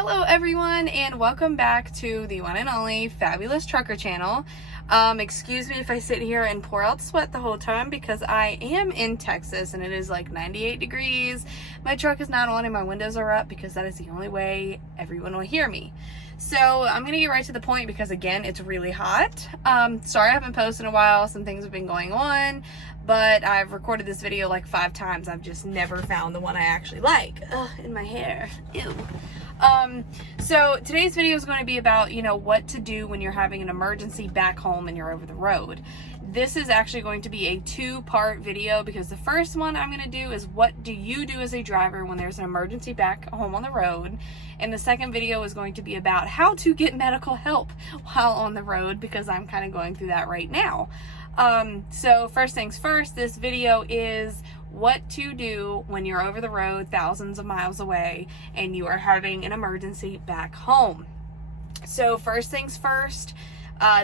Hello everyone, and welcome back to the one and only Fabulous Trucker channel. Excuse me if I sit here and pour out sweat the whole time because I am in Texas and it is like 98 degrees. My truck is not on and my windows are up because that is the only way everyone will hear me. So I'm gonna get right to the point because again, it's really hot. Sorry I haven't posted in a while, some things have been going on, but I've recorded this video like 5 times. I've just never found the one I actually like. Ugh, in my hair, ew. So today's video is going to be about, what to do when you're having an emergency back home and you're over the road. This is actually going to be a 2-part video because the first one I'm going to do is what do you do as a driver when there's an emergency back home on the road, and the second video is going to be about how to get medical help while on the road because I'm kind of going through that right now. So first things first, this video is what to do when you're over the road thousands of miles away and you are having an emergency back home. So first things first,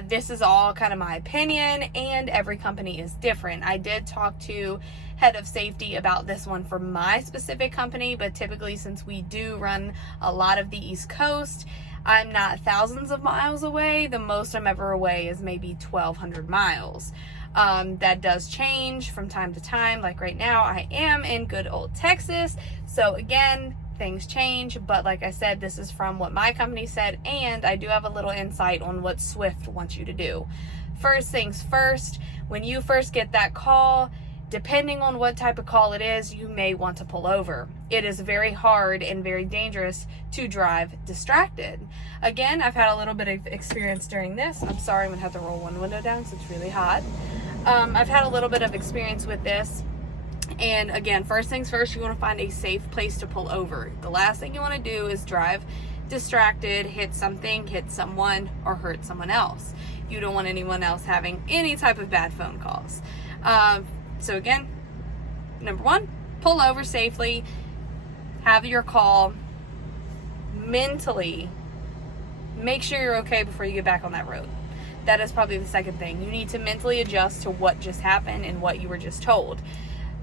this is all kind of my opinion and every company is different. I did talk to head of safety about this one for my specific company, but typically since we do run a lot of the East Coast, I'm not thousands of miles away. The most I'm ever away is maybe 1,200 miles. That does change from time to time. Like right now, I am in good old Texas. So again, things change. But like I said, this is from what my company said, and I do have a little insight on what Swift wants you to do. First things first, when you first get that call, depending on what type of call it is, you may want to pull over. It is very hard and very dangerous to drive distracted. Again, I've had a little bit of experience during this. I'm sorry, I'm gonna have to roll one window down because it's really hot. I've had a little bit of experience with this. And again, first things first, you want to find a safe place to pull over. The last thing you want to do is drive distracted, hit something, hit someone, or hurt someone else. You don't want anyone else having any type of bad phone calls. So again, number 1, pull over safely, have your call, mentally make sure you're okay before you get back on that road. That is probably the second thing. You need to mentally adjust to what just happened and what you were just told.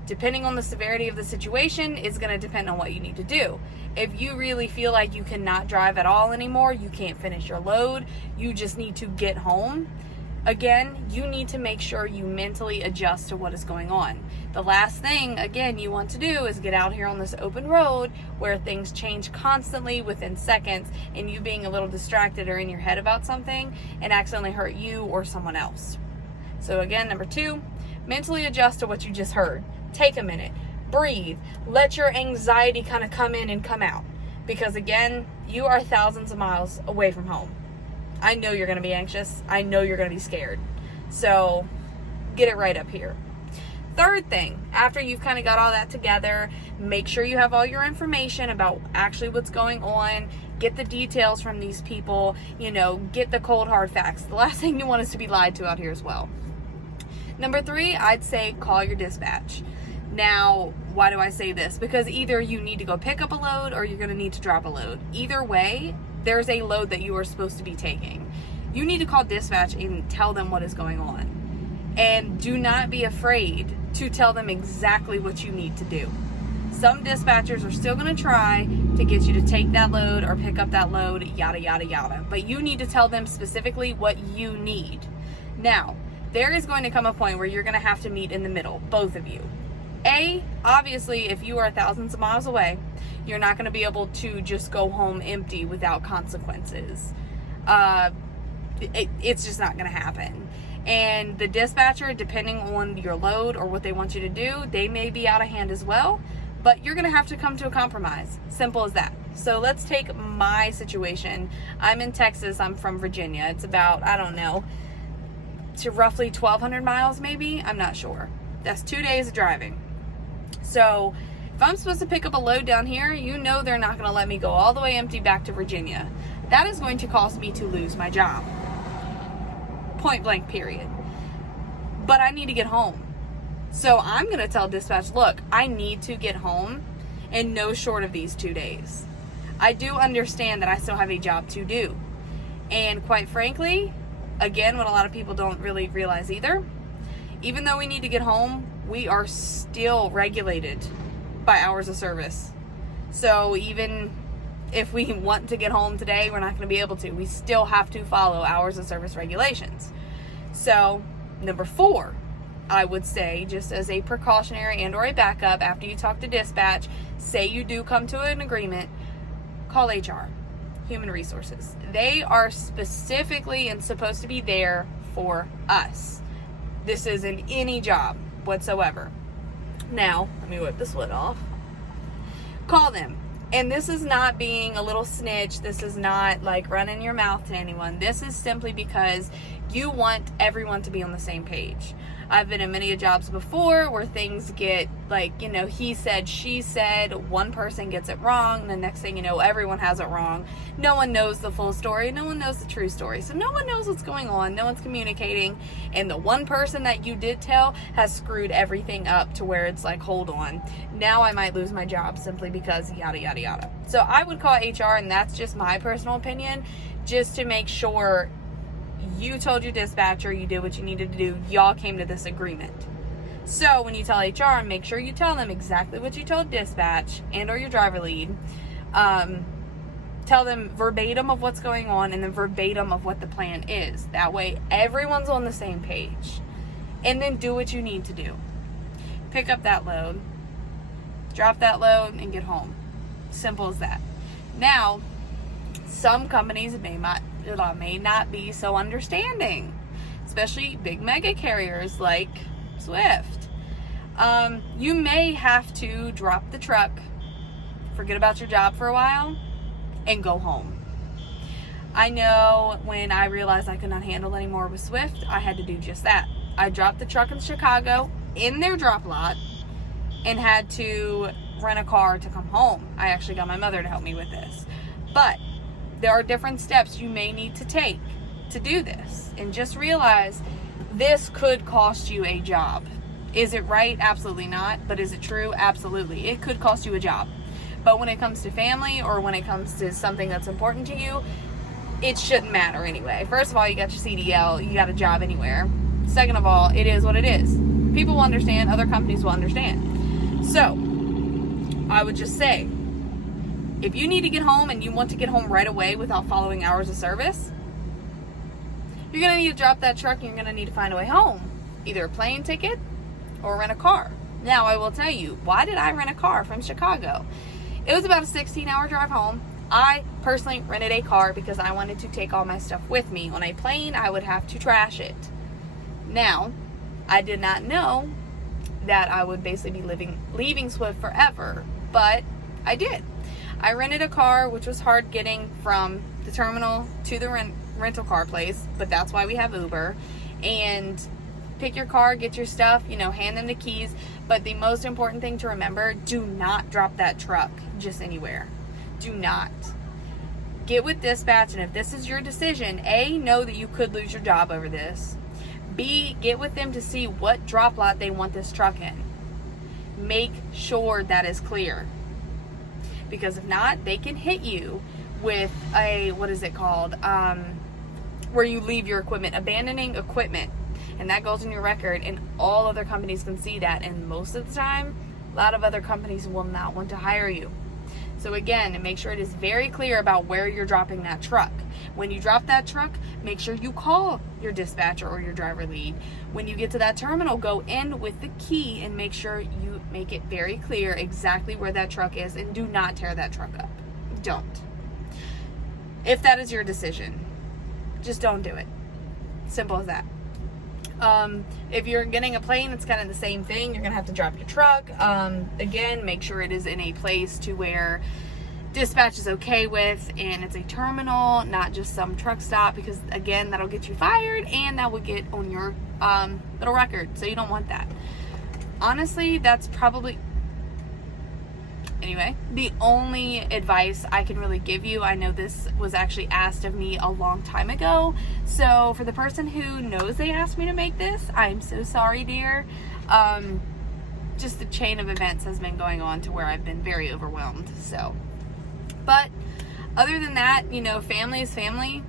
Depending on the severity of the situation is going to depend on what you need to do. If you really feel like you cannot drive at all anymore, you can't finish your load, you just need to get home, again, you need to make sure you mentally adjust to what is going on. The last thing, again, you want to do is get out here on this open road where things change constantly within seconds and you being a little distracted or in your head about something and accidentally hurt you or someone else. So again, number 2, mentally adjust to what you just heard. Take a minute, breathe, let your anxiety kind of come in and come out. Because again, you are thousands of miles away from home. I know you're going to be anxious. I know you're going to be scared. So get it right up here. Third thing, after you've kind of got all that together, make sure you have all your information about actually what's going on. Get the details from these people, get the cold hard facts. The last thing you want is to be lied to out here as well. Number 3, I'd say call your dispatch. Now, why do I say this? Because either you need to go pick up a load or you're going to need to drop a load. Either way, there's a load that you are supposed to be taking. You need to call dispatch and tell them what is going on. And do not be afraid to tell them exactly what you need to do. Some dispatchers are still going to try to get you to take that load or pick up that load, yada, yada, yada. But you need to tell them specifically what you need. Now, there is going to come a point where you're going to have to meet in the middle, both of you. Obviously, if you are thousands of miles away, you're not going to be able to just go home empty without consequences. It's just not going to happen. And the dispatcher, depending on your load or what they want you to do, they may be out of hand as well, but you're going to have to come to a compromise. Simple as that. So let's take my situation. I'm in Texas. I'm from Virginia. It's about, I don't know, to roughly 1,200 miles maybe. I'm not sure. That's 2 days of driving. So if I'm supposed to pick up a load down here, they're not going to let me go all the way empty back to Virginia. That is going to cause me to lose my job. Point blank, period. But I need to get home. So I'm going to tell dispatch, look, I need to get home and no short of these 2 days. I do understand that I still have a job to do. And quite frankly, again, what a lot of people don't really realize either, even though we need to get home, we are still regulated by hours of service. So even if we want to get home today, we're not going to be able to. We still have to follow hours of service regulations. So, number 4, I would say, just as a precautionary and or a backup, after you talk to dispatch, say you do come to an agreement, call HR, Human Resources. They are specifically and supposed to be there for us. This isn't any job whatsoever. Now, let me wipe this lid off. Call them. And this is not being a little snitch. This is not like running your mouth to anyone. This is simply because you want everyone to be on the same page. I've been in many jobs before where things get like, he said, she said, one person gets it wrong, and the next thing you know, everyone has it wrong. No one knows the full story. No one knows the true story. So no one knows what's going on. No one's communicating. And the one person that you did tell has screwed everything up to where it's like, hold on, now I might lose my job simply because yada, yada, yada. So I would call HR, and that's just my personal opinion, just to make sure you told your dispatcher, you did what you needed to do, y'all came to this agreement. So when you tell HR, make sure you tell them exactly what you told dispatch and or your driver lead. Tell them verbatim of what's going on and then verbatim of what the plan is. That way everyone's on the same page. And then do what you need to do. Pick up that load, drop that load, and get home. Simple as that. Now, some companies may not be so understanding, especially big mega carriers like Swift. You may have to drop the truck, forget about your job for a while, and go home. I know when I realized I could not handle anymore with Swift, I had to do just that. I dropped the truck in Chicago in their drop lot and had to rent a car to come home. I actually got my mother to help me with this. But there are different steps you may need to take to do this. And just realize this could cost you a job. Is it right? Absolutely not. But is it true? Absolutely. It could cost you a job. But when it comes to family or when it comes to something that's important to you, it shouldn't matter anyway. First of all, you got your CDL, you got a job anywhere. Second of all, it is what it is. People will understand, other companies will understand. So, I would just say, if you need to get home and you want to get home right away without following hours of service, you're going to need to drop that truck and you're going to need to find a way home. Either a plane ticket or rent a car. Now, I will tell you, why did I rent a car from Chicago? It was about a 16-hour drive home. I personally rented a car because I wanted to take all my stuff with me. On a plane, I would have to trash it. Now, I did not know that I would basically be leaving Swift forever, but I did. I rented a car, which was hard getting from the terminal to the rental car place, but that's why we have Uber. And pick your car, get your stuff, hand them the keys. But the most important thing to remember, do not drop that truck just anywhere. Do not. Get with dispatch, and if this is your decision, A, know that you could lose your job over this. B, get with them to see what drop lot they want this truck in. Make sure that is clear. Because if not, they can hit you with a, what is it called? Where you leave your equipment, abandoning equipment. And that goes in your record, and all other companies can see that. And most of the time, a lot of other companies will not want to hire you. So again, make sure it is very clear about where you're dropping that truck. When you drop that truck, make sure you call your dispatcher or your driver lead. When you get to that terminal, go in with the key and make sure you make it very clear exactly where that truck is, and do not tear that truck up. Don't. If that is your decision, just don't do it. Simple as that. If you're getting a plane, it's kind of the same thing. You're going to have to drop your truck. Again, make sure it is in a place to where dispatch is okay with, and it's a terminal, not just some truck stop, because again, that'll get you fired and that will get on your little record. So you don't want that. Honestly, that's probably, anyway, the only advice I can really give you. I know this was actually asked of me a long time ago. So for the person who knows they asked me to make this, I'm so sorry, dear. Just the chain of events has been going on to where I've been very overwhelmed. So, but other than that, family is family.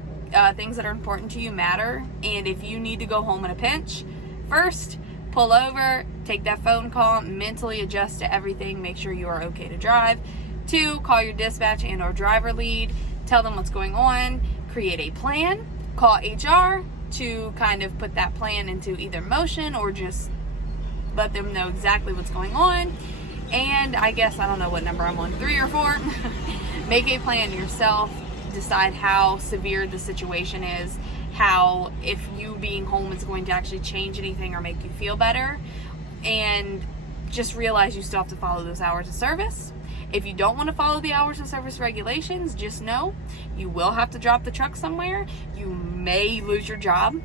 Things that are important to you matter. And if you need to go home in a pinch, first, pull over, take that phone call, mentally adjust to everything, make sure you are okay to drive. 2, call your dispatch and or driver lead, tell them what's going on, create a plan, call HR to kind of put that plan into either motion or just let them know exactly what's going on. And I guess, I don't know what number I'm on, 3 or 4, make a plan yourself, decide how severe the situation is, how if you being home is going to actually change anything or make you feel better, and just realize you still have to follow those hours of service. If you don't want to follow the hours of service regulations, just know you will have to drop the truck somewhere. You may lose your job.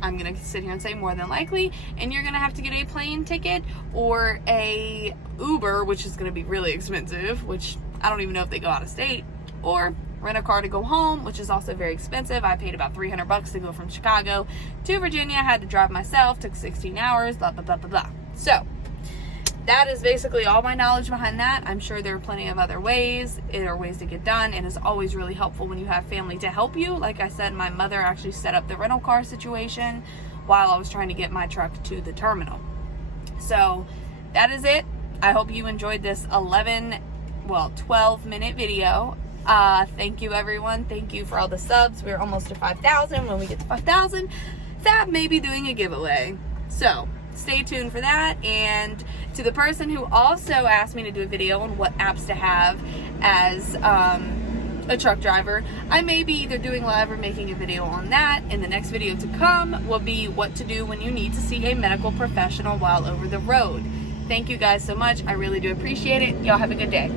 I'm going to sit here and say more than likely, and you're going to have to get a plane ticket or a Uber, which is going to be really expensive, which I don't even know if they go out of state, or rent a car to go home, which is also very expensive. I paid about $300 to go from Chicago to Virginia. I had to drive myself, took 16 hours, blah, blah, blah, blah, blah. So that is basically all my knowledge behind that. I'm sure there are plenty of other ways. There are ways to get done, and it's always really helpful when you have family to help you. Like I said, my mother actually set up the rental car situation while I was trying to get my truck to the terminal. So that is it. I hope you enjoyed this 12-minute video. Thank you, everyone. Thank you for all the subs. We're almost to 5,000. When we get to 5,000, Fab may be doing a giveaway. So stay tuned for that. And to the person who also asked me to do a video on what apps to have as a truck driver, I may be either doing live or making a video on that. And the next video to come will be what to do when you need to see a medical professional while over the road. Thank you guys so much. I really do appreciate it. Y'all have a good day.